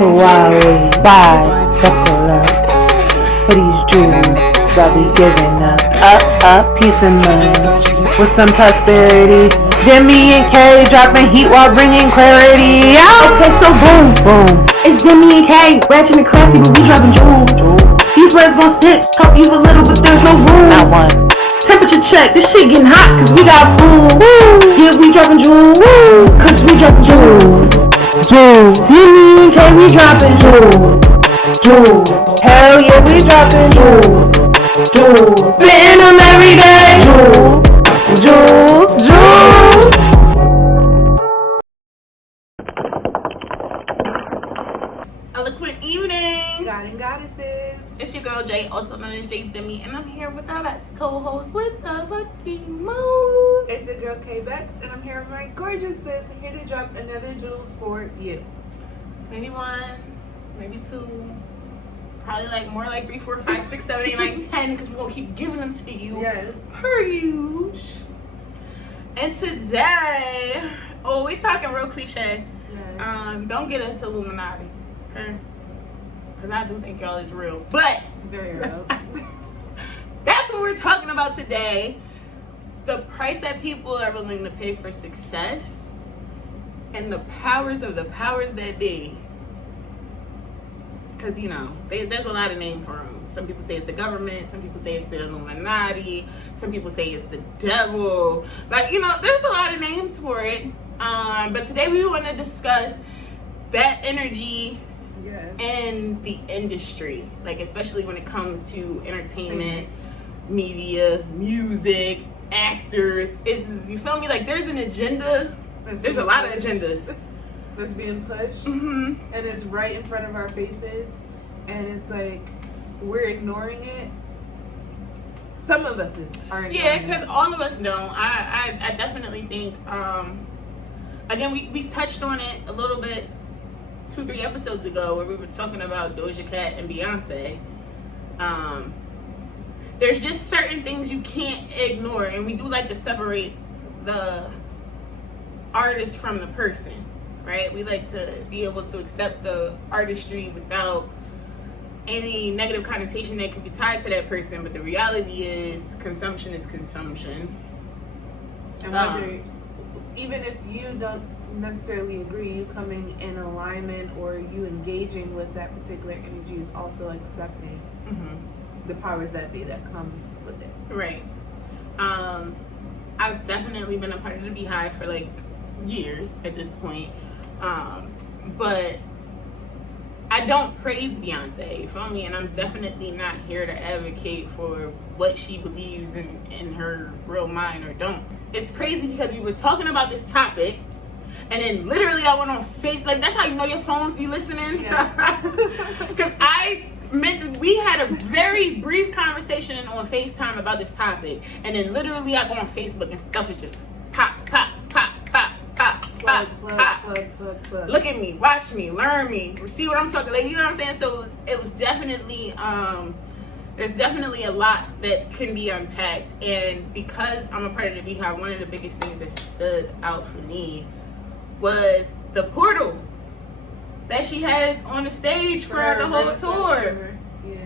to Wally. Bye, buckle up for these jewels that we giving up. Peace and love with some prosperity. Demi and K dropping heat while bringing clarity. Okay, so boom, Boom. it's Demi and K, ratchet and classy, but we dropping jewels. These words gon' stick, help you a little, but there's no rules. Not one. Temperature check, this shit getting hot, cause we got food. Yeah, we dropping jewels, cause we dropping jewels. Jewels. Demi and K, we dropping jewels. Hell yeah, we dropping Jewels. Spitting them every day. Jewels. Eloquent evening. God and goddesses. It's your girl Jay, also known as Jay Demi, and I'm here with our best co-host with the fucking most. It's your girl K Bex, and I'm here with my gorgeous sis, and here to drop another jewel for you. Maybe one, maybe two, probably like more like 3, 4, 5, 6, 7, 8, 9, 10, because we're gonna keep giving them to you. Yes. Per usual. And today, we talking real cliche. Yes. Don't get us Illuminati, okay? Because I do think y'all is real, but Very real. that's what we're talking about today. The price that people are willing to pay for success and the powers of the powers that be. Because, you know, there's a lot of names for them. Some people say it's the government. Some people say it's the Illuminati. Some people say it's the devil. Like, you know, there's a lot of names for it. But today we want to discuss that energy in the industry. Like, especially when it comes to entertainment, media, music, actors. You feel me? Like, there's an agenda. There's a lot of agendas That's being pushed. Mm-hmm. And it's right in front of our faces. And it's like, we're ignoring it. Some of us are ignoring Yeah, because it. all of us don't. I definitely think, again, we touched on it a little bit 2-3 episodes ago where we were talking about Doja Cat and Beyonce. There's just certain things you can't ignore, and we do like to separate the artist from the person, right? We like to be able to accept the artistry without any negative connotation that could be tied to that person, but the reality is consumption is consumption. And whether, even if you don't necessarily agree, you coming in alignment or you engaging with that particular energy is also accepting the powers that be that come with it. Right. I've definitely been a part of the Beehive for like years at this point, but I don't praise Beyonce, you feel me? And I'm definitely not here to advocate for what she believes in her real mind or don't. It's crazy because we were talking about this topic, and then literally I went on face, like that's how you know your phones be listening. Yes. Because we had a very brief conversation on FaceTime about this topic, and then literally I go on Facebook and stuff is just pop, pop, pop, pop, pop, pop, pop. Look at me, watch me, learn me, see what I'm talking, like, you know what I'm saying? So it was definitely, there's definitely a lot that can be unpacked, and because I'm a part of the Beehive, one of the biggest things that stood out for me was the portal that she has on the stage for the whole tour. Yeah.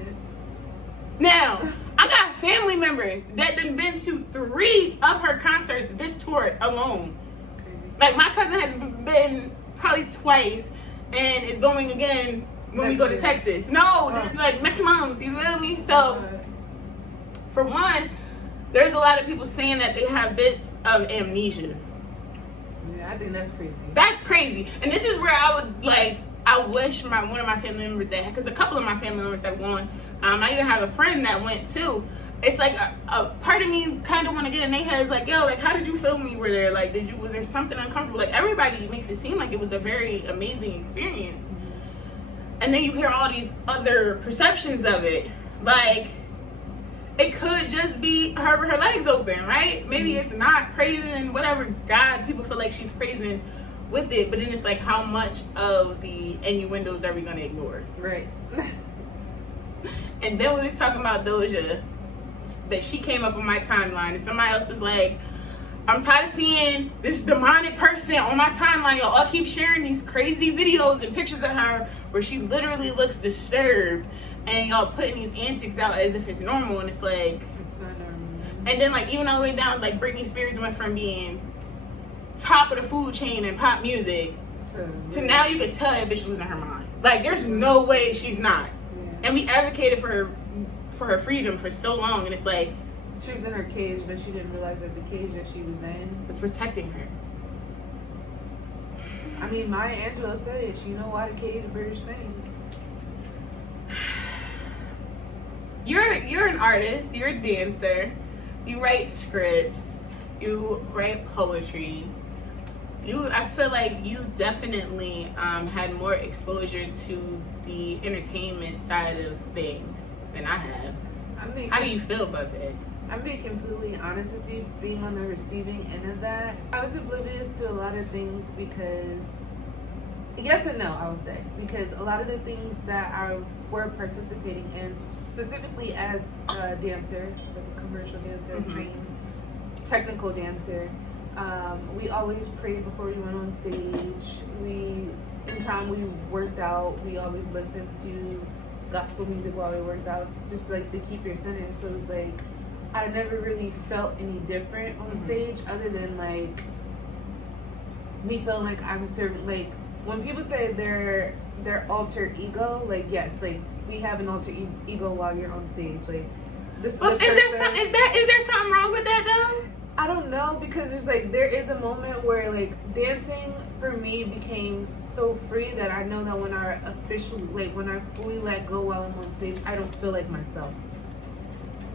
Now, I got family members that done been to 3 of her concerts this tour alone. It's crazy. Like, my cousin has been probably twice and is going again when we go to Texas. No, like next month, you feel me? So, for one, there's a lot of people saying that they have bits of amnesia. Yeah, I think that's crazy. That's crazy. And this is where I would, like, I wish one of my family members that, because a couple of my family members have gone. I even have a friend that went too. It's like a part of me kind of want to get in their heads, like, yo, like, how did you feel when you were there? Like, was there something uncomfortable? Like, everybody makes it seem like it was a very amazing experience. And then you hear all these other perceptions of it. Like, it could just be her with her legs open, right? Maybe it's not praising whatever God people feel like she's praising with it, but then it's like, how much of the innuendos are we going to ignore? Right. And then we was talking about Doja, that she came up on my timeline, and somebody else is like, I'm tired of seeing this demonic person on my timeline. Y'all all keep sharing these crazy videos and pictures of her where she literally looks disturbed, and y'all putting these antics out as if it's normal, and it's like, It's not normal. and then like even all the way down, like Britney Spears went from being top of the food chain in pop music to now you could tell that bitch losing her mind. Like there's no way she's not. Yeah. And we advocated for her freedom for so long, and it's like She was in her cage, but she didn't realize that the cage that she was in it's protecting her. I mean, Maya Angelou said it. You know why the cage bird sings. You're an artist. You're a dancer. You write scripts. You write poetry. I feel like you definitely had more exposure to the entertainment side of things than I have. How do you feel about that? I'm being completely honest with you, being on the receiving end of that. I was oblivious to a lot of things because, yes and no, I would say. Because a lot of the things that I were participating in, specifically as a dancer, like a commercial dancer, trained technical dancer, we always prayed before we went on stage. Anytime we worked out, we always listened to gospel music while we worked out. It's just like to keep your center. So it was like, I never really felt any different on stage other than like me feeling like I'm serving, like when people say their alter ego, like yes, like we have an alter ego while you're on stage. Like this is Well, is there something wrong with that though? I don't know, because it's like there is a moment where like dancing for me became so free that I know that when I fully let go while I'm on stage, I don't feel like myself.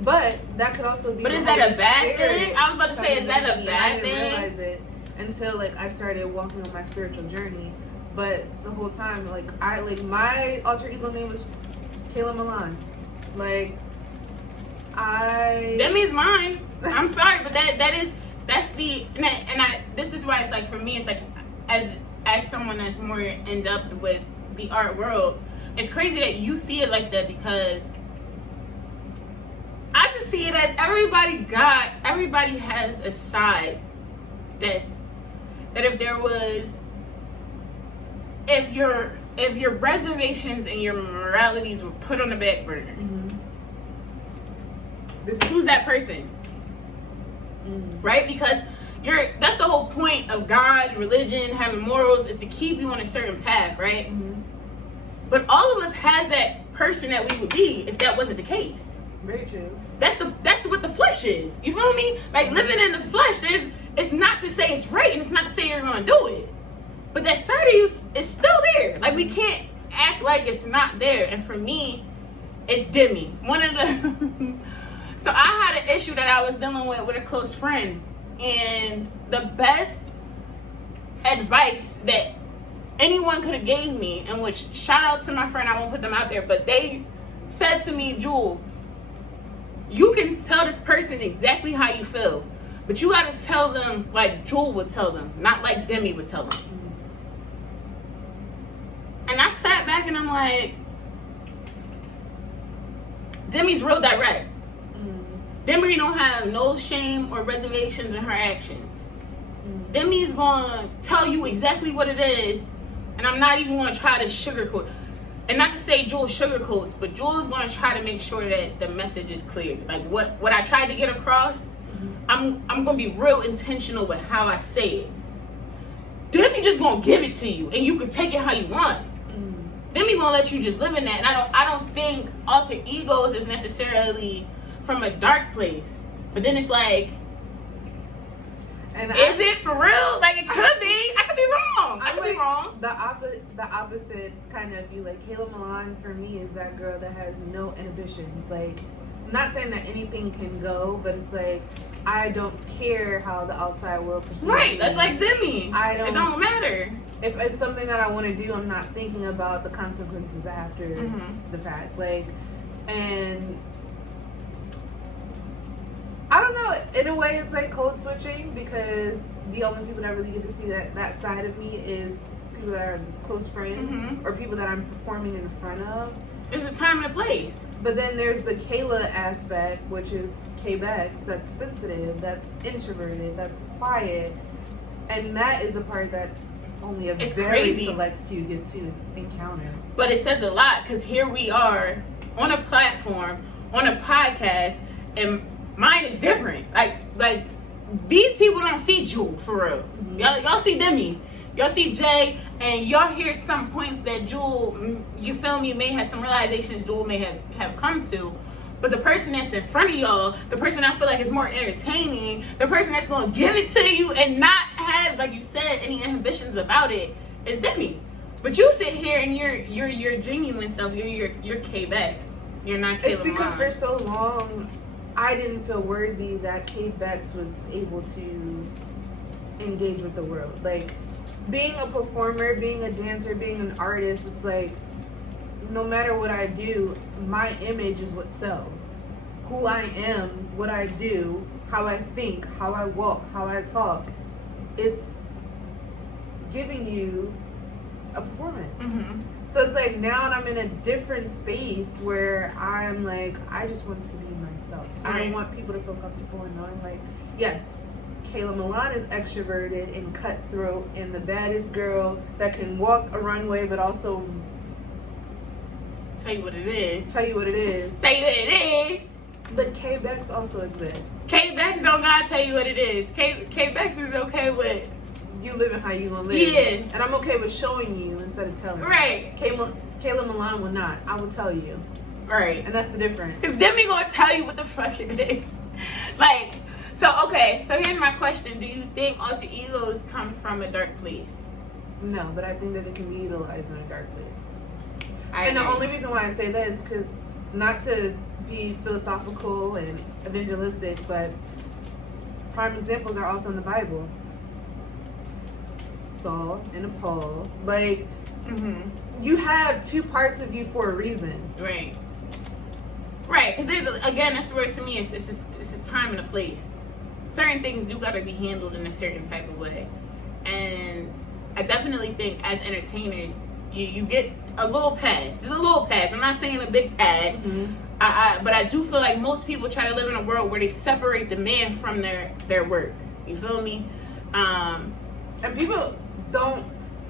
But that could also be. But is that a bad thing? I was about to say, is that a bad thing? I didn't realize it until like I started walking on my spiritual journey. But the whole time, like my alter ego name was Kayla Milan. Like that means mine. I'm sorry, but that's the this is why it's like for me, it's like as someone that's more in depth with the art world, it's crazy that you see it like that, because I just see it as everybody has a side that if your reservations and your moralities were put on the back burner, who's that person? Right? Because that's the whole point of God, religion, having morals, is to keep you on a certain path, right? But all of us has that person that we would be if that wasn't the case. Very true. That's what the flesh is. You feel me? Like living in the flesh, it's not to say it's right, and it's not to say you're gonna do it. But that side of you is still there. Like we can't act like it's not there. And for me, it's Demi. One of the so I had an issue that I was dealing with a close friend, and the best advice that anyone could have gave me, and which shout out to my friend, I won't put them out there, but they said to me, Jewel, you can tell this person exactly how you feel, but you gotta tell them like Jewel would tell them, not like Demi would tell them. And I sat back and I'm like, Demi's real direct. Demi don't have no shame or reservations in her actions. Demi's gonna tell you exactly what it is, and I'm not even gonna try to sugarcoat. And not to say Jewel sugarcoats, but Jewel is gonna try to make sure that the message is clear. Like what I tried to get across, I'm gonna be real intentional with how I say it. Demi just gonna give it to you, and you can take it how you want. Demi gonna let you just live in that. And I don't think alter egos is necessarily from a dark place, but then it's like, is it for real? Like it could be. I could be wrong. I could be wrong. The opposite kind of view. Like Kayla Milan for me is that girl that has no inhibitions. Like, I'm not saying that anything can go, but it's like I don't care how the outside world perceives me. Right. That's like Demi. It don't matter. If it's something that I want to do, I'm not thinking about the consequences after the fact. Like, and I don't know. In a way, it's like code switching, because the only people that really get to see that side of me is people that are close friends or people that I'm performing in front of. There's a time and a place. But then there's the Kayla aspect, which is K-Bex that's sensitive, that's introverted, that's quiet, and that is a part that only a It's very crazy. select few get to encounter. But it says a lot because here we are on a platform, on a podcast, and mine is different. Like these people don't see Jewel for real. Mm-hmm. Y'all see Demi, y'all see Jay, and y'all hear some points that Jewel, you feel me, may have some realizations Jewel may have come to. But the person that's in front of y'all, the person I feel like is more entertaining, the person that's gonna give it to you and not have, like you said, any inhibitions about it, is Demi. But you sit here and you're your genuine self. You're K-Bex. You're not Kayla It's because Milan. for so long, I didn't feel worthy that K-Bex was able to engage with the world. Like, being a performer, being a dancer, being an artist, it's like, no matter what I do, my image is what sells. Who I am, what I do, how I think, how I walk, how I talk, is giving you a performance. Mm-hmm. So it's like now I'm in a different space where I'm like, I just want to be myself. I Right. don't want people to feel comfortable in knowing, like, yes, Kayla Milan is extroverted and cutthroat and the baddest girl that can walk a runway but also Tell you what it is. tell you what it is. Say what it is. But K-Bex also exists. K-Bex don't gotta tell you what it is. K-Bex is okay with. You living how you gonna live. Yeah. And I'm okay with showing you instead of telling you. Right. Kayla Milan will not. I will tell you. Right. And that's the difference. Because Demi gonna tell you what the fuck it is. Like, so here's my question. Do you think alter egos come from a dark place? No, but I think that it can be utilized in a dark place. I And the agree. only reason why I say that is because, not to be philosophical and evangelistic, but prime examples are also in the Bible. Saul and Paul. Like, Mm-hmm. you have two parts of you for a reason. Right. Right, because again, that's where to me it's a time and a place. Certain things do gotta be handled in a certain type of way, and I definitely think as entertainers, you get a little pass, just a little pass. I'm not saying a big pass, but I do feel like most people try to live in a world where they separate the man from their work. You feel me? And people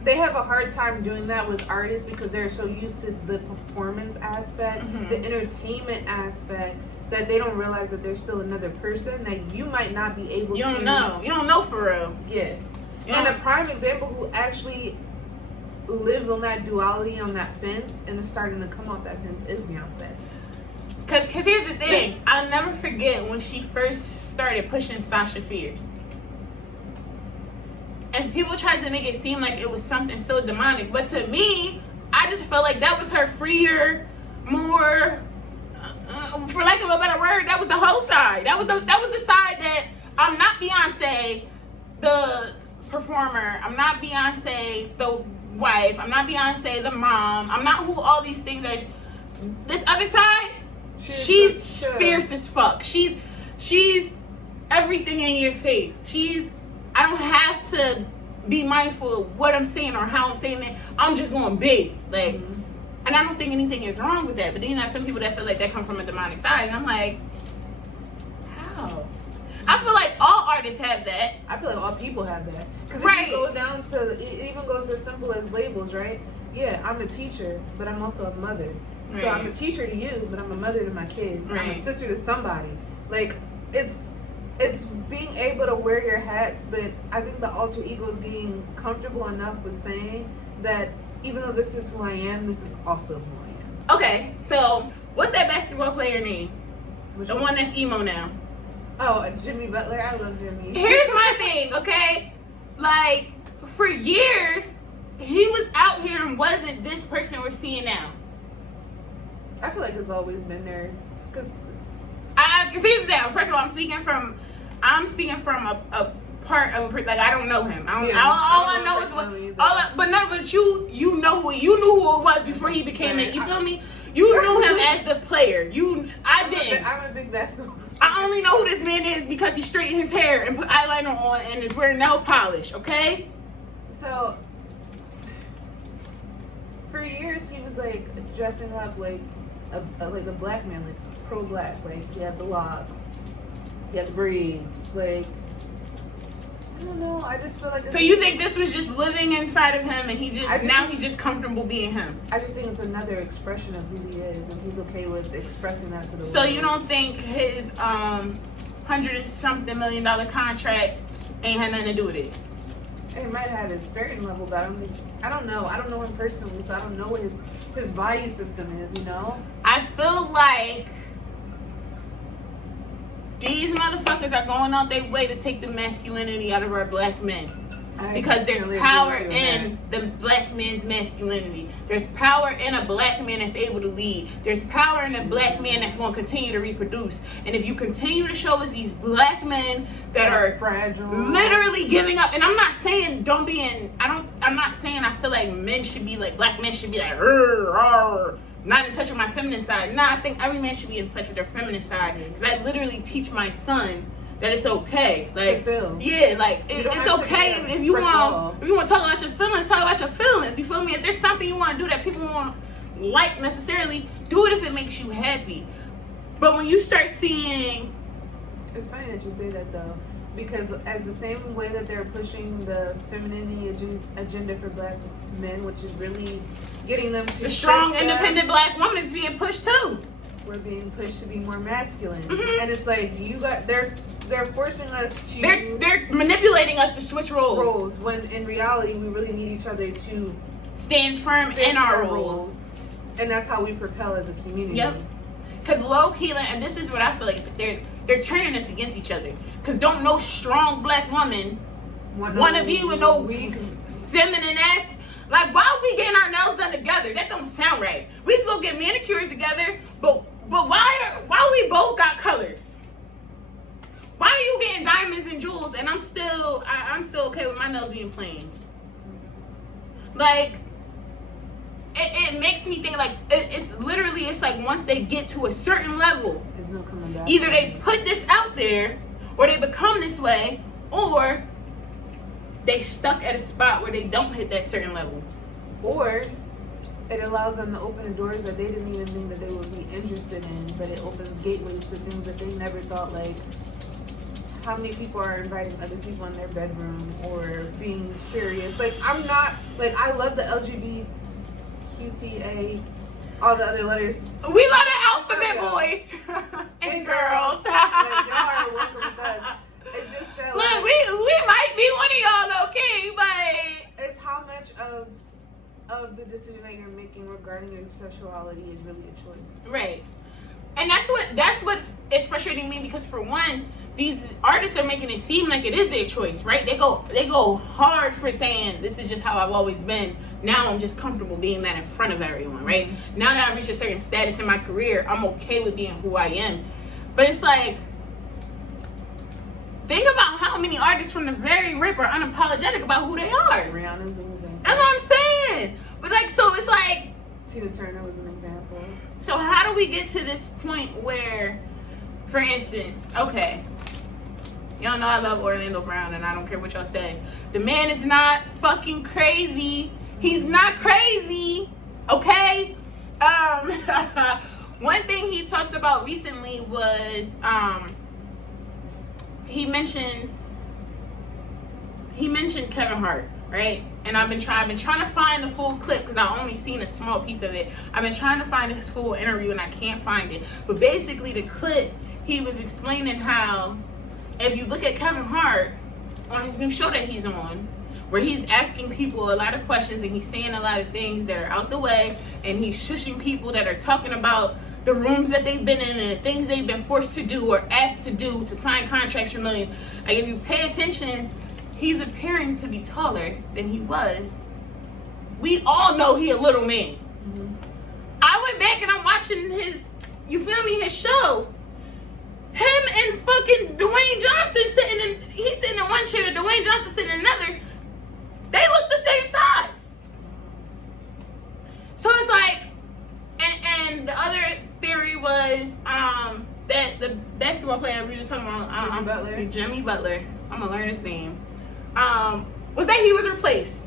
they have a hard time doing that with artists because they're so used to the performance aspect, the entertainment aspect, that they don't realize that there's still another person that you might not be able You to. You don't know for real. Yeah. You And don't- a prime example who actually lives on that duality, on that fence, and is starting to come off that fence is Beyonce. Cause here's the thing, I'll never forget when she first started pushing Sasha Fierce. And people tried to make it seem like it was something so demonic. But to me, I just felt like that was her freer, more, for lack of a better word, that was the whole side. That was the side that I'm not Beyonce, the performer. I'm not Beyonce, the wife. I'm not Beyonce, the mom. I'm not who all these things are. This other side, she's fierce as fuck. She's everything in your face. I don't have to be mindful of what I'm saying or how I'm saying it. I'm just going big. Like, and I don't think anything is wrong with that. But then you got some people that feel like that come from a demonic side. And I'm like, how? I feel like all artists have that. I feel like all people have that. Because Right. if you go down to, it even goes as simple as labels, right? Yeah, I'm a teacher, but I'm also a mother. So Right. I'm a teacher to you, but I'm a mother to my kids. I'm a Right. sister to somebody. Like, it's being able to wear your hats, but I think the alter ego is getting comfortable enough with saying that even though this is who I am, this is also who I am. Okay, so what's that basketball player name? Which The one that's emo now. Oh, Jimmy Butler. I love Jimmy. Here's my thing, okay? Like, for years, he was out here and wasn't this person we're seeing now. I feel like it's always been there. Because Cause here's the thing. First of all, I'm speaking from a part of like I don't know him. All I know is but you know who you knew who it was before he became it. You feel me? You knew him as the player. I didn't. I'm a big basketball. I only know who this man is because he straightened his hair and put eyeliner on and is wearing nail polish. Okay. So for years he was like dressing up like a black man, like pro-black, like he had the locks, get braids. Like, I don't know. I just feel like. So you think this was just living inside of him, and he's just comfortable being him? I just think it's another expression of who he is, and he's okay with expressing that to the world. So you don't think his $100-something million contract ain't had nothing to do with it? It might have at a certain level, but I don't know. I don't know him personally, so I don't know what his value system is. You know. I feel like these motherfuckers are going out their way to take the masculinity out of our black men. Because there's power in the black man's masculinity. There's power in a black man that's able to lead. There's power in a black man that's going to continue to reproduce. And if you continue to show us these black men that are fragile, literally giving up, and I'm not saying I'm not saying I feel like men should be like, black men should be like, not in touch with my feminine side. Nah, I think every man should be in touch with their feminine side. Because I literally teach my son that it's okay, like, to feel. Yeah, like it's okay if you want to talk about your feelings, talk about your feelings. You feel me? If there's something you want to do that people won't like necessarily, do it if it makes you happy. But when you start seeing, it's funny that you say that though, because as the same way that they're pushing the femininity agenda for black men, which is really getting them to the strong, independent black woman is being pushed too. We're being pushed to be more masculine, Mm-hmm. and it's like they're forcing us to. They're manipulating us to switch roles. When in reality we really need each other to stand firm in our roles, and that's how we propel as a community. Yep. Because low key, and this is what I feel like they're turning us against each other. Because don't no strong black woman want to be with no weak feminine ass. Like, why are we getting our nails done together? That don't sound right. We can go get manicures together, but why we both got colors? Why are you getting diamonds and jewels and I'm still okay with my nails being plain? Like, it makes me think like it's like once they get to a certain level, there's no coming back. Either they put this out there, or they become this way, or they stuck at a spot where they don't hit that certain level. Or it allows them to open the doors that they didn't even think that they would be interested in, but it opens gateways to things that they never thought, like how many people are inviting other people in their bedroom or being serious. Like, I'm not, like, I love the LGBTQTA, all the other letters. We love the alphabet boys and girls. Like, y'all are welcome with us. It's just that, look, like, we might be one of y'all, okay, but it's how much of the decision that you're making regarding your sexuality is really a choice. Right. And that's what is frustrating me, because for one, these artists are making it seem like it is their choice, right? They go hard for saying this is just how I've always been. Now I'm just comfortable being that in front of everyone, right? Mm-hmm. Now that I've reached a certain status in my career, I'm okay with being who I am. But it's like, think about how many artists from the very rip are unapologetic about who they are. Rihanna's an example. That's what I'm saying. But like, so it's like, Tina Turner was an example. So how do we get to this point where, for instance, okay, y'all know I love Orlando Brown and I don't care what y'all say. The man is not fucking crazy. He's not crazy, okay? One thing he talked about recently was he mentioned Kevin Hart, right? And I've been trying to find the full clip because I only seen a small piece of it. I've been trying to find his full interview and I can't find it. But basically the clip, he was explaining how if you look at Kevin Hart on his new show that he's on, where he's asking people a lot of questions and he's saying a lot of things that are out the way, and he's shushing people that are talking about the rooms that they've been in and the things they've been forced to do or asked to do to sign contracts for millions. Like, if you pay attention, he's appearing to be taller than he was. We all know he a little man. Mm-hmm. I went back and I'm watching his show. Him and fucking Dwayne Johnson he's sitting in one chair, Dwayne Johnson sitting in another. They look the same size. So it's like, and the other theory was that the basketball player we were just talking about, Jimmy Butler. I'm gonna learn his name. Was that he was replaced.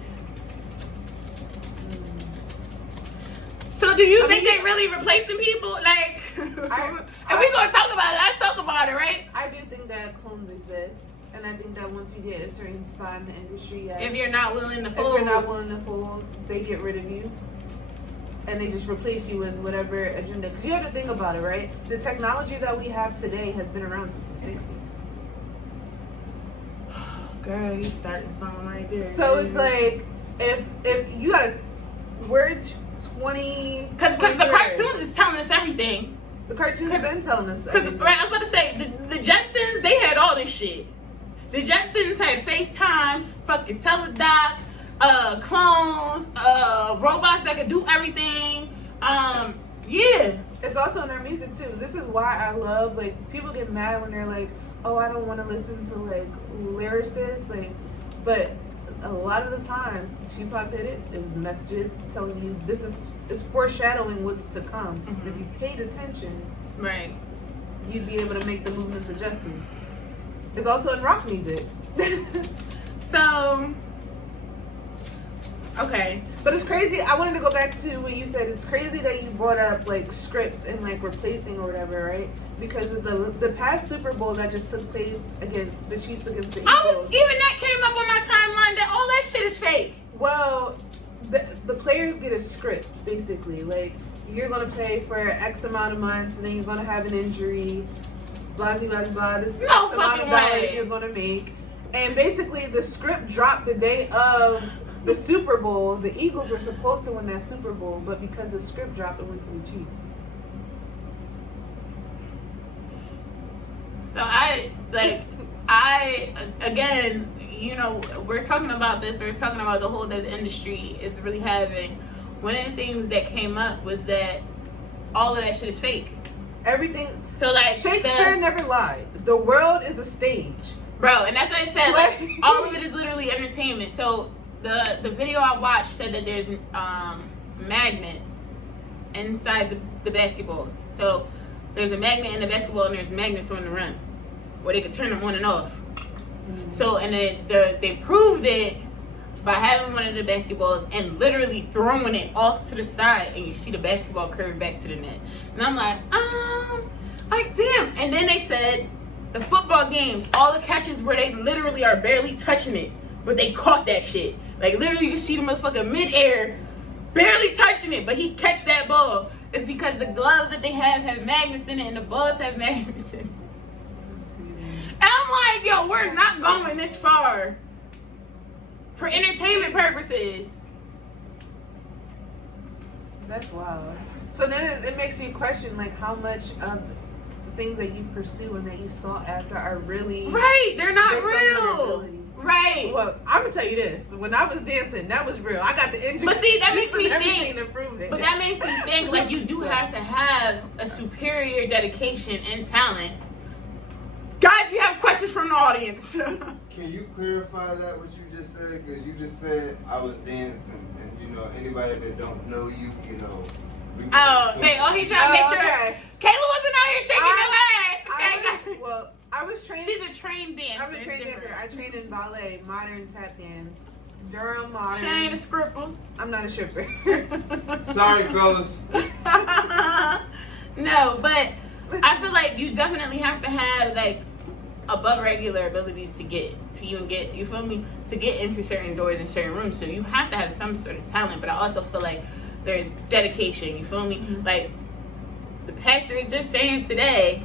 So So do you think they're really replacing people? Like, if we're gonna talk about it, let's talk about it, right? I do think that clones exist, and I think that once you get a certain spot in the industry, If you're not willing to fold, they get rid of you, and they just replace you with whatever agenda. Because you have to think about it, right? The technology that we have today has been around since the 60s. Girl, you starting something right there. So it's like, if you got, we're 20. Because the cartoons is telling us everything. The cartoons have been telling us Because, everything. right, I was about to say, the Jetsons, they had all this shit. The Jetsons had FaceTime, fucking teledoc, clones, robots that could do everything. Yeah. It's also in our music too. This is why I love, like, people get mad when they're like, oh, I don't want to listen to like lyricists, like, but a lot of the time Tupac did it. It was messages telling you it's foreshadowing what's to come. Mm-hmm. If you paid attention, Right. you'd be able to make the movements adjusted. It's also in rock music. So, okay. But it's crazy. I wanted to go back to what you said. It's crazy that you brought up like scripts and like replacing or whatever, right? Because of the past Super Bowl that just took place against the Chiefs against the Eagles. Even that came up on my timeline that all that shit is fake. Well, the players get a script basically. Like, you're gonna play for X amount of months, and then you're gonna have an injury. Blah blah blah blah. This No X amount fucking of dollars way. you're gonna make, and basically the script dropped the day of the Super Bowl. The Eagles were supposed to win that Super Bowl, but because the script dropped, it went to the Chiefs. So again, you know, we're talking about this. We're talking about the whole that the industry is really having. One of the things that came up was that all of that shit is fake. Everything. So like Shakespeare never lied. The world is a stage, bro, and that's what I said. Like, all of it is literally entertainment. So the video I watched said that there's magnets inside the basketballs. So there's a magnet in the basketball and there's magnets on the rim where they could turn them on and off. So and they proved it by having one of the basketballs and literally throwing it off to the side, and you see the basketball curve back to the net. And I'm like damn. And then they said the football games, all the catches where they literally are barely touching it, but they caught that shit. Like, literally, you can see the motherfucker midair, barely touching it, but he catch that ball. It's because the gloves that they have magnets in it, and the balls have magnets in it. That's crazy. And I'm like, yo, we're not going this far for entertainment purposes. That's wild. So then it makes you question, like, how much of the things that you pursue and that you sought after are really Right, they're not based on your real. ability. Right. Well, I'm gonna tell you this: when I was dancing, that was real. I got the injury. But see, that makes me everything think. to prove it. But that makes me think, like, you do have to have a superior dedication and talent. Guys, we have questions from the audience. Can you clarify that, what you just said? Because you just said I was dancing, and you know, anybody that don't know you, you know. He trying to make sure. Okay. Kayla wasn't out here shaking her ass. I was trained. She's a trained dancer. I'm a trained dancer. I trained in ballet, modern tap dance, Durham modern. She ain't a stripper. I'm not a stripper. Sorry, fellas. No, but I feel like you definitely have to have like above regular abilities to even get, you feel me, to get into certain doors and certain rooms. So you have to have some sort of talent, but I also feel like there's dedication, you feel me? Mm-hmm. Like the pastor is just saying today,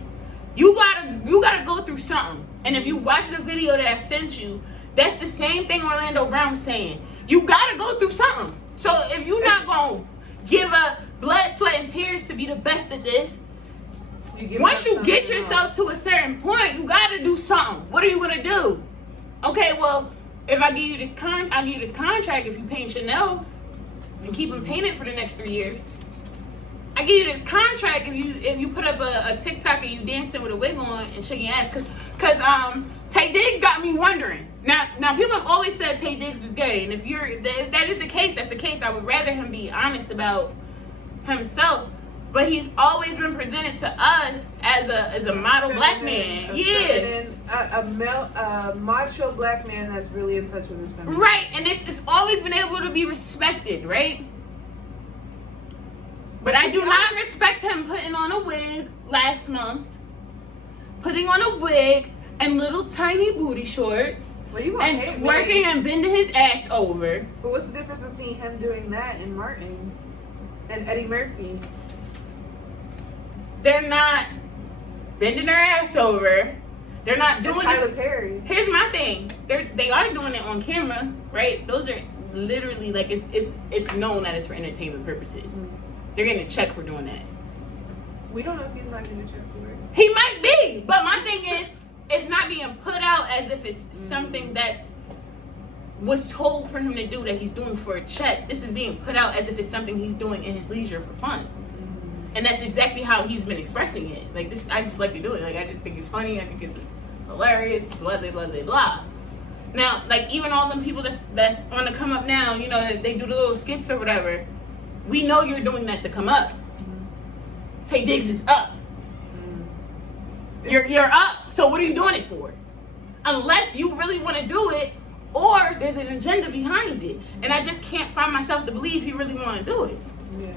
you gotta go through something. And if you watch the video that I sent you, that's the same thing Orlando Brown was saying. You gotta go through something. So if you're not gonna give up blood, sweat, and tears to be the best at this, once you get yourself to a certain point, you gotta do something. What are you gonna do? Okay, well, if I give you this I'll give you this contract if you paint your nails and keep them painted for the next 3 years. I give you this contract if you put up a TikTok and you dancing with a wig on and shaking your ass. Cause Tay Diggs got me wondering. Now people have always said Tay Diggs was gay, and if that is the case, that's the case. I would rather him be honest about himself. But he's always been presented to us as a model black man. A macho black man that's really in touch with his family. Right, and it's always been able to be respected, right? But I do not respect him putting on a wig last month. Putting on a wig and little tiny booty shorts. Well, you and twerking and bending his ass over. But what's the difference between him doing that and Martin and Eddie Murphy? They're not bending their ass over. They're not doing Tyler Perry. Here's my thing. They are doing it on camera, right? Those are literally like it's known that it's for entertainment purposes. Mm-hmm. They're getting a check for doing that. We don't know if he's not getting a check for it. He might be, but my thing is, it's not being put out as if it's something that's was told for him to do that he's doing for a check. This is being put out as if it's something he's doing in his leisure for fun. And that's exactly how he's been expressing it. Like this, I just like to do it. Like I just think it's funny. I think it's hilarious. Blah blah blah blah. Now, like even all them people that's on the come up now, you know, that they do the little skits or whatever. We know you're doing that to come up. Tay Diggs is up. You're up. So what are you doing it for? Unless you really want to do it, or there's an agenda behind it, and I just can't find myself to believe he really want to do it. Yeah.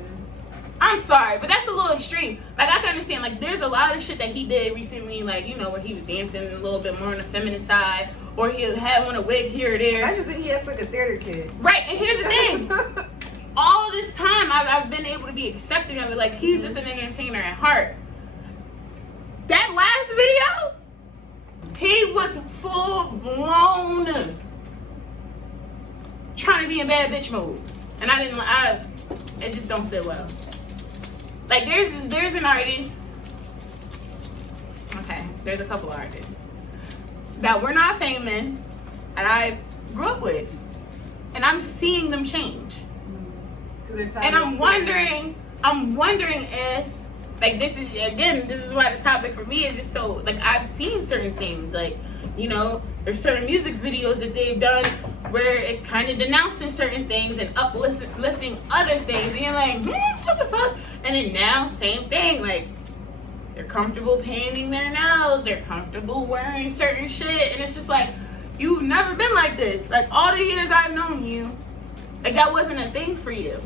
I'm sorry, but that's a little extreme. Like, I can understand, like, there's a lot of shit that he did recently, like, you know, where he was dancing a little bit more on the feminine side, or he had on a wig here or there. I just think he acts like a theater kid. Right, and here's the thing. All this time, I've been able to be accepting of it. Like, he's just an entertainer at heart. That last video, he was full-blown trying to be in bad bitch mode. And it just don't sit well. Like, there's an artist. Okay, there's a couple artists that were not famous and I grew up with. And I'm seeing them change. And I'm wondering if, like, this is why the topic for me is just so, like, I've seen certain things, like, you know, there's certain music videos that they've done where it's kind of denouncing certain things and uplifting other things, and you're like, what the fuck? And then now, same thing, like, they're comfortable painting their nails, they're comfortable wearing certain shit, and it's just like, you've never been like this. Like, all the years I've known you, like, that wasn't a thing for you.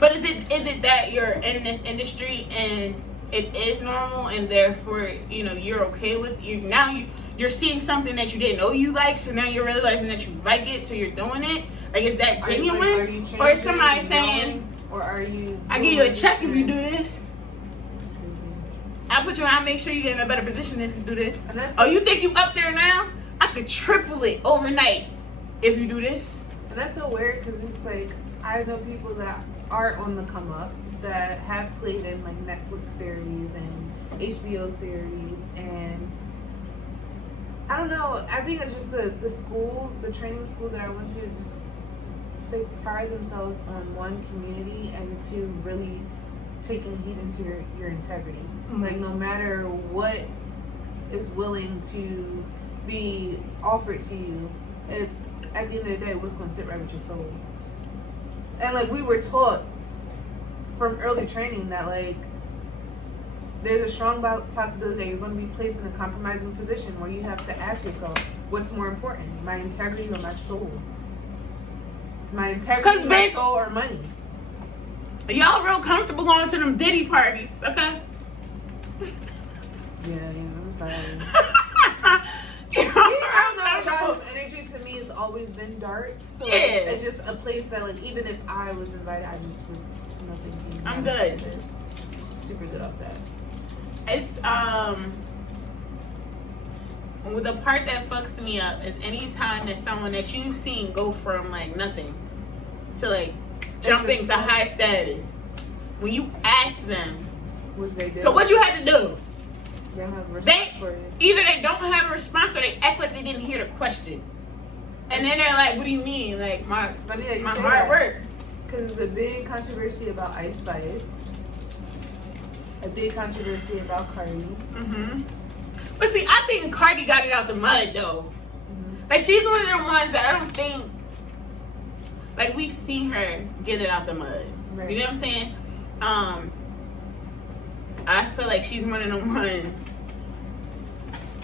But is it that you're in this industry and it is normal and therefore, you know, you're okay with you now you're seeing something that you didn't know you like, so now you're realizing that you like it, so you're doing it? Like, is that genuine? Or is somebody saying, or are you I give you a check if you do this? I'll put you on, I'll make sure you get in a better position if you do this. Oh, you think you up there now? I could triple it overnight if you do this. And that's so weird because it's like, I know people that are on the come up that have played in like Netflix series and HBO series, and I don't know, I think it's just the school, the training school that I went to is just, they pride themselves on one community and to really taking heed into your integrity. Mm-hmm. Like, no matter what is willing to be offered to you, it's at the end of the day what's going to sit right with your soul. And like, we were taught from early training that like there's a strong possibility that you're going to be placed in a compromising position where you have to ask yourself, what's more important, my integrity or my soul? My integrity, my soul, or money? Y'all real comfortable going to them Diddy parties, okay? Yeah, I'm sorry. His energy to me has always been dark, so yeah. It's just a place that, like, even if I was invited, I just would nothing. I'm good. Super good off that. It's the part that fucks me up is any time that someone that you've seen go from like nothing to like jumping to high status, when you ask them, so what you had to do? They don't have a response for it. Either they don't have a response or they act like they didn't hear the question. And then they're like, what do you mean? Like, my hard work. Because it's a big controversy about Ice Spice. A big controversy about Cardi. Mm-hmm. But see, I think Cardi got it out the mud, though. Mm-hmm. Like, she's one of the ones that I don't think, like, we've seen her get it out the mud. Right. You know what I'm saying? I feel like she's one of the ones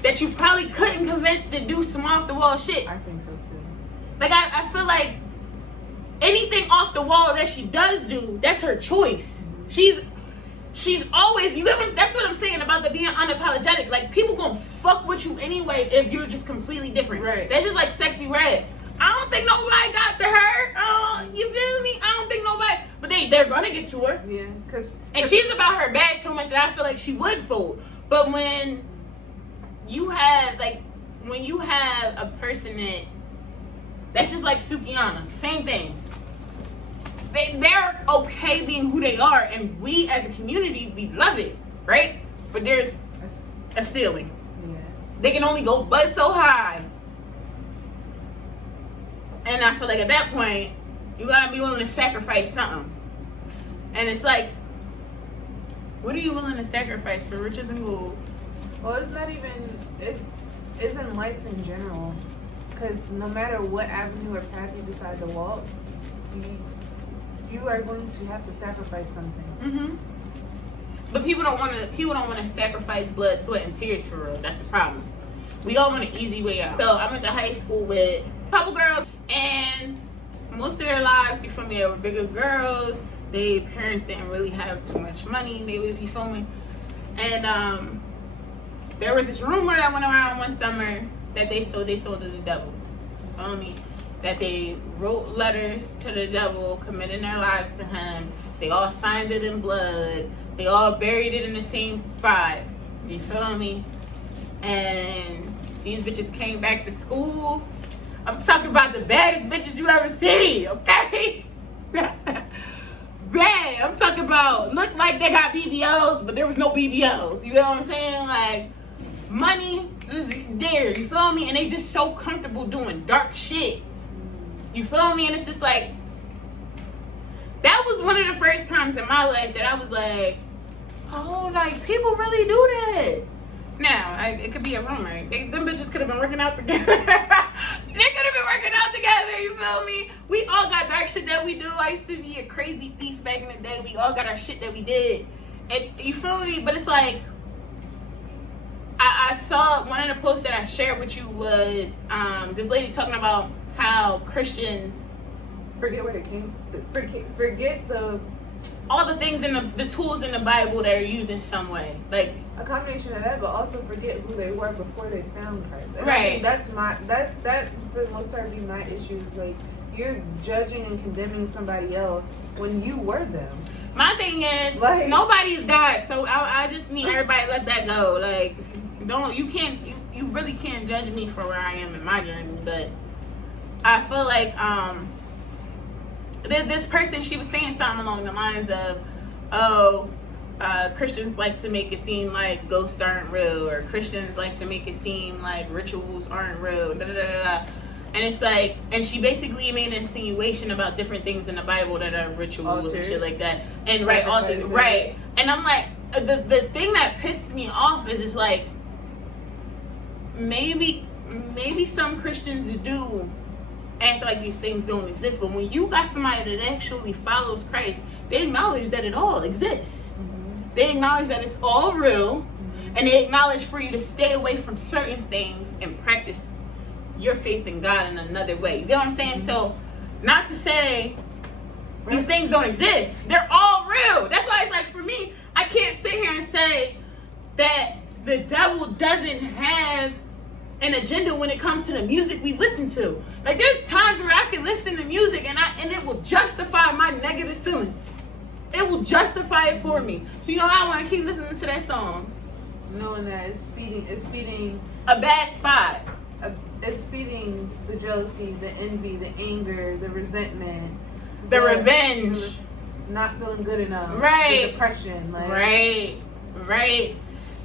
that you probably couldn't convince to do some off the wall shit. I think so too. Like, I feel like anything off the wall that she does do, that's her choice. She's always, you get what, that's what I'm saying about the being unapologetic. Like, people gonna fuck with you anyway if you're just completely different. Right. That's just like Sexy Red. I don't think nobody got to her. You feel me? I don't think nobody, but they're gonna get to her. Yeah, and she's about her bag so much that I feel like she would fold. But when you have a person that's just like Sukiana, same thing. They're okay being who they are, and we as a community, we love it, right? But there's a ceiling. Yeah. They can only go but so high. And I feel like at that point, you gotta be willing to sacrifice something. And it's like, what are you willing to sacrifice for riches and gold? Well, it's not even, it's in life in general. Because no matter what avenue or path you decide to walk, you are going to have to sacrifice something. Mm-hmm. But people don't want to sacrifice blood, sweat, and tears for real. That's the problem. We all want an easy way out. So I went to high school with a couple girls, and most of their lives, you feel me, they were bigger girls. Their parents didn't really have too much money. They was, you feel me? And there was this rumor that went around one summer that they sold to the devil. You feel me? That they wrote letters to the devil, committing their lives to him. They all signed it in blood. They all buried it in the same spot. You feel me? And these bitches came back to school. I'm talking about the baddest bitches you ever seen, okay? Bad. I'm talking about, looked like they got BBLs, but there was no BBLs. You know what I'm saying? Like, money is there, you feel me? And they just so comfortable doing dark shit. You feel me? And it's just like, that was one of the first times in my life that I was like, oh, like, people really do that. Now, it could be a rumor. Them bitches could have been working out together. They could have been working out together, you feel me? We all got dark shit that we do. I used to be a crazy thief back in the day. We all got our shit that we did. And you feel me? But it's like, I saw one of the posts that I shared with you was this lady talking about how Christians Forget where it came. Forget all the things in the tools in the Bible that are used in some way, like a combination of that, but also forget who they were before they found Christ. And right. I think that for the most part be my issue. Is like, you're judging and condemning somebody else when you were them. My thing is, like, nobody's God, so I just need everybody to let that go. Like, you really can't judge me for where I am in my journey. But I feel like this person, she was saying something along the lines of, Christians like to make it seem like ghosts aren't real, or Christians like to make it seem like rituals aren't real, da da da da. And it's like, and she basically made an insinuation about different things in the Bible that are rituals altars and shit like that. And right, altars, right. And I'm like, the thing that pissed me off is it's like, maybe some Christians do act like these things don't exist, but when you got somebody that actually follows Christ, they acknowledge that it all exists. Mm-hmm. They acknowledge that it's all real, mm-hmm. and they acknowledge for you to stay away from certain things and practice your faith in God in another way. You get what I'm saying? Mm-hmm. So, not to say these things don't exist. They're all real. That's why it's like, for me, I can't sit here and say that the devil doesn't have an agenda when it comes to the music we listen to. Like, there's times where I can listen to music and it will justify my negative feelings. It will justify it for me. So, you know, I want to keep listening to that song, knowing that it's feeding a bad spot. It's feeding the jealousy, the envy, the anger, the resentment, the revenge, not feeling good enough, right? The depression, like, right.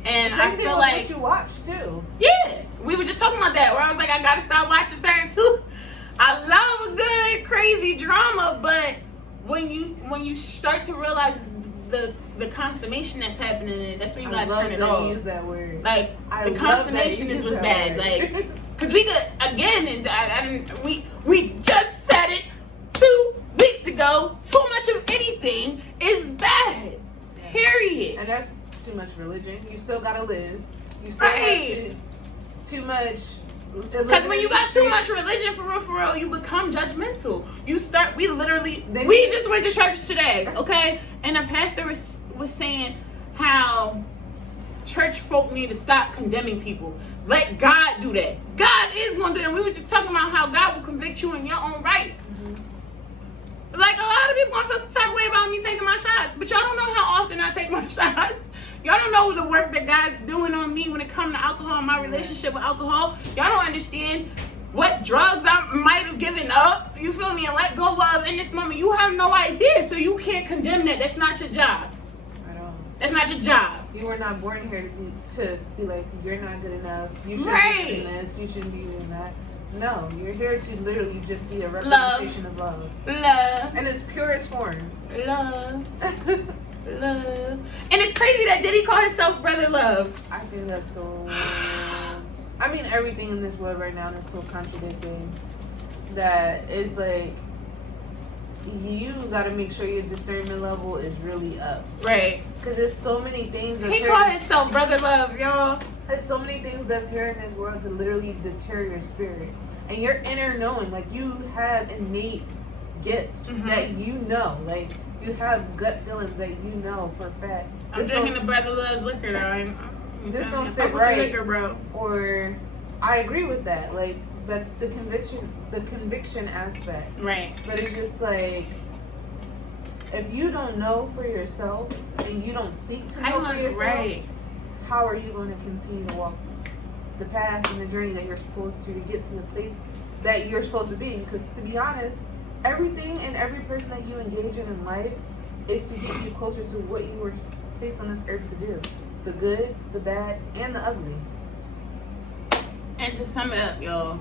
And same I feel like what you watch too. Yeah, we were just talking about that. Where I was like, I gotta stop watching certain too. I love a good crazy drama, but when you start to realize the consummation that's happening in it, that's when you gotta turn it off. Use that word. Like, the consummation was bad. Like, because we could, again, and we just said it 2 weeks ago. Too much of anything is bad. Period. And that's too much religion. You still gotta live. You still have too much Because when you got too much religion, for real, you become judgmental. We just went to church today, okay? And the pastor was saying how church folk need to stop condemning people. Let God do that. God is going to do it. And we were just talking about how God will convict you in your own right. Like, a lot of people going to feel some type of way about me taking my shots. But y'all don't know how often I take my shots. Y'all don't know the work that God's doing on me when it comes to alcohol and my relationship with alcohol. Y'all don't understand what drugs I might have given up, you feel me, and let go of in this moment. You have no idea, so you can't condemn that. That's not your job. At all. That's not your job. You were not born here to be like, you're not good enough. You shouldn't be doing this. You shouldn't be doing that. No, you're here to literally just be a representation of love. Love. And its purest forms. Love. Love. And it's crazy that Diddy called himself Brother Love. I think that's so... I mean, everything in this world right now is so contradicting that it's like, you gotta make sure your discernment level is really up. Right. Because there's so many things that's he called himself Brother Love, y'all. There's so many things that's here in this world to literally deter your spirit. And your inner knowing, like, you have innate gifts that you know. Like, you have gut feelings that you know for a fact. I'm drinking the Brother Love's liquor, though. This don't sit right. Liquor, bro. Or, I agree with that. Like, the conviction aspect. Right. But it's just like, if you don't know for yourself and you don't seek to know for yourself, right. how are you going to continue to walk the path and the journey that you're supposed to get to the place that you're supposed to be? Because to be honest, everything and every person that you engage in life is to get you closer to what you were placed on this earth to do. The good, the bad, and the ugly. And to sum it up, y'all,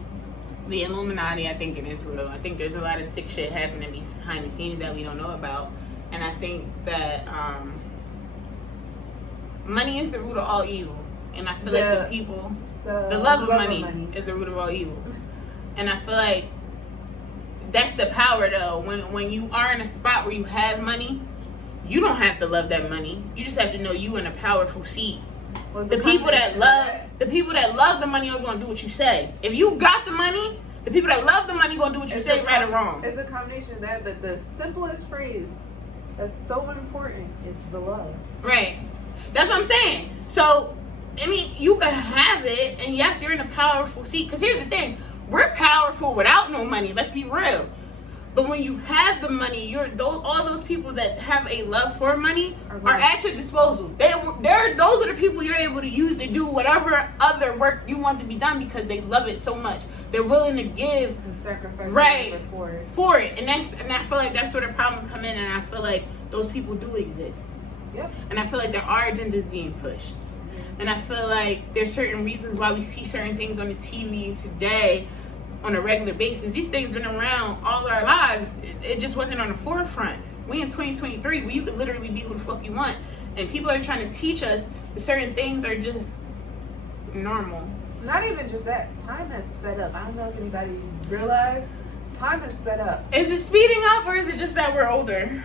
the Illuminati, I think it is real. I think there's a lot of sick shit happening behind the scenes that we don't know about. And I think that money is the root of all evil. And I feel like the people, the love of money is the root of all evil. And I feel like that's the power, though. When you are in a spot where you have money, you don't have to love that money. You just have to know you in a powerful seat. The people that love the money are going to do what you say. If you got the money, the people that love the money going to do what you say, right or wrong. It's a combination of that, but the simplest phrase that's so important is the love. Right. That's what I'm saying. So, I mean, you can have it, and yes, you're in a powerful seat. Because here's the thing. We're powerful without no money. Let's be real. But when you have the money, all those people that have a love for money are at your disposal. Those are the people you're able to use to do whatever other work you want to be done because they love it so much. They're willing to give and sacrifice for it. And I feel like that's where the problem come in. And I feel like those people do exist. Yep. And I feel like there are agendas being pushed. And I feel like there's certain reasons why we see certain things on the TV today on a regular basis. These things been around all our lives. It just wasn't on the forefront. We in 2023 where you could literally be who the fuck you want. And people are trying to teach us that certain things are just normal. Not even just that. Time has sped up. I don't know if anybody realized. Time has sped up. Is it speeding up or is it just that we're older?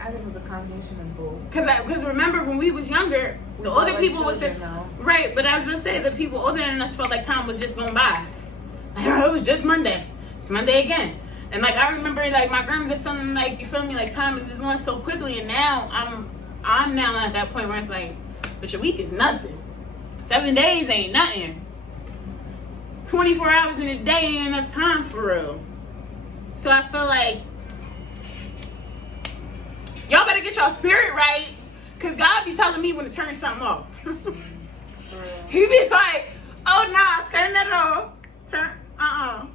I think it was a combination of both. Because remember when we was younger, the older people would say, right, but I was going to say the people older than us felt like time was just going by. Like, oh, it was just Monday. It's Monday again. And like, I remember like my grandmother feeling like, you feel me, like time is just going so quickly. And now I'm now at that point where it's like, but your week is nothing. 7 days ain't nothing. 24 hours in a day ain't enough time for real. So I feel like y'all better get y'all spirit right, because God be telling me when to turn something off. He be like, oh, nah, turn that off.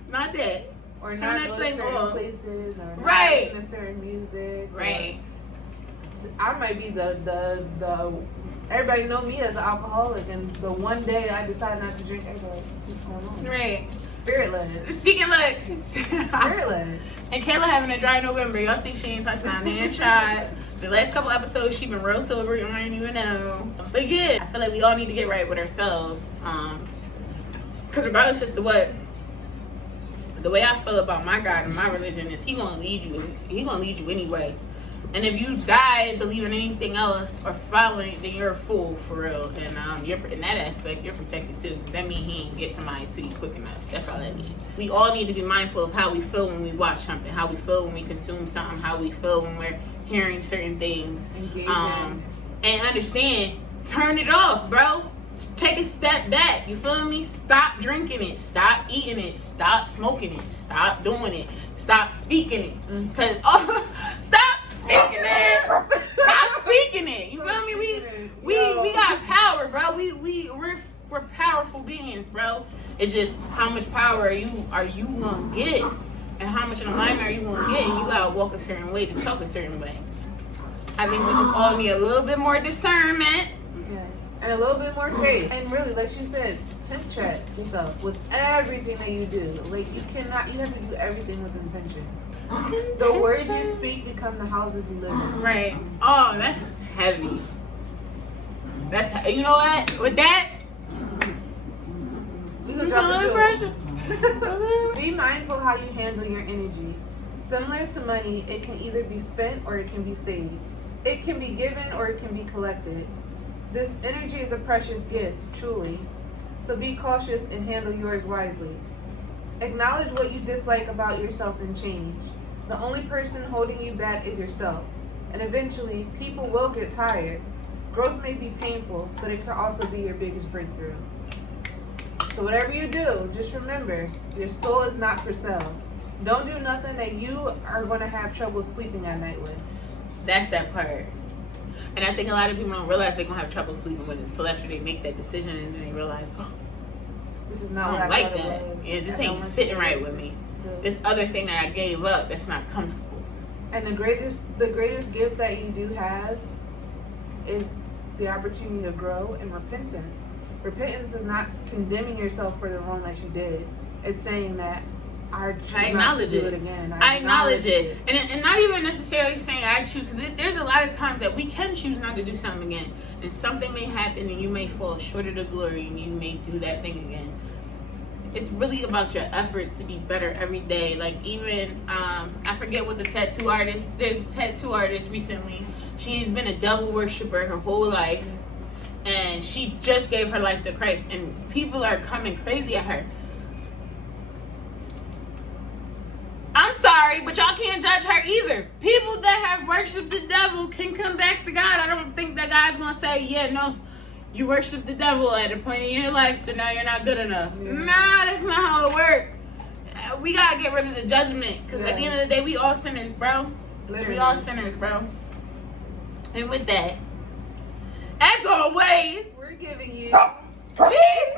Not that. Or turn not that go to thing certain off. places, or not Right. listen to certain music. Right. I might be the everybody know me as an alcoholic, and the one day I decide not to drink, everybody, what's going on? Right. Spirit led. Speaking like Spirit led. And Kayla having a dry November. Y'all see she ain't touched down there and shot. The last couple episodes she been real sober. You don't even know. But yeah, I feel like we all need to get right with ourselves. Because regardless as to what, the way I feel about my God and my religion is He gonna lead you. He gonna lead you anyway. And if you die believing anything else or following it, then you're a fool for real. And you're in that aspect, you're protected too. That means he ain't get somebody to you quick enough. That's all that means. We all need to be mindful of how we feel when we watch something, how we feel when we consume something, how we feel when we're hearing certain things. And understand, turn it off, bro. Take a step back. You feel me? Stop drinking it. Stop eating it. Stop smoking it. Stop doing it. Stop speaking it. Cause stop speaking it. Stop speaking it. You feel me? We got power, bro. We're powerful beings, bro. It's just how much power are you gonna get, and how much alignment are you gonna get? And you gotta walk a certain way to talk a certain way. I think we just all need a little bit more discernment. Yes. And a little bit more faith. And really, like she said, temp check yourself with everything that you do. Like, you have to do everything with intention. The words you speak become the houses you live in. Right. Oh, that's heavy. You know what? With that, we gonna drop the pressure. Be mindful how you handle your energy. Similar to money, it can either be spent or it can be saved. It can be given or it can be collected. This energy is a precious gift, truly. So be cautious and handle yours wisely. Acknowledge what you dislike about yourself and change. The only person holding you back is yourself. And eventually, people will get tired. Growth may be painful, but it can also be your biggest breakthrough. So whatever you do, just remember, your soul is not for sale. Don't do nothing that you are going to have trouble sleeping at night with. That's that part. And I think a lot of people don't realize they're going to have trouble sleeping with it until after they make that decision and then they realize, oh, this is not I what don't I like thought that. it was. Yeah, this I ain't don't want sitting to right do with me. it. This other thing that I gave up, that's not comfortable. And the greatest gift that you do have is the opportunity to grow and repentance. Repentance is not condemning yourself for the wrong that you did. It's saying that I choose not to do it again. I acknowledge it. And not even necessarily saying I choose. Because there's a lot of times that we can choose not to do something again. And something may happen and you may fall short of the glory and you may do that thing again. It's really about your effort to be better every day. Like even, I forget what the tattoo artist, there's a tattoo artist recently. She's been a devil worshiper her whole life. And she just gave her life to Christ. And people are coming crazy at her. I'm sorry, but y'all can't judge her either. People that have worshiped the devil can come back to God. I don't think that God's going to say, yeah, no, you worship the devil at a point in your life, so now you're not good enough. Yeah. Nah, that's not how it works. We got to get rid of the judgment. Because at the end of the day, we all sinners, bro. Literally. We all sinners, bro. And with that, as always, we're giving you peace.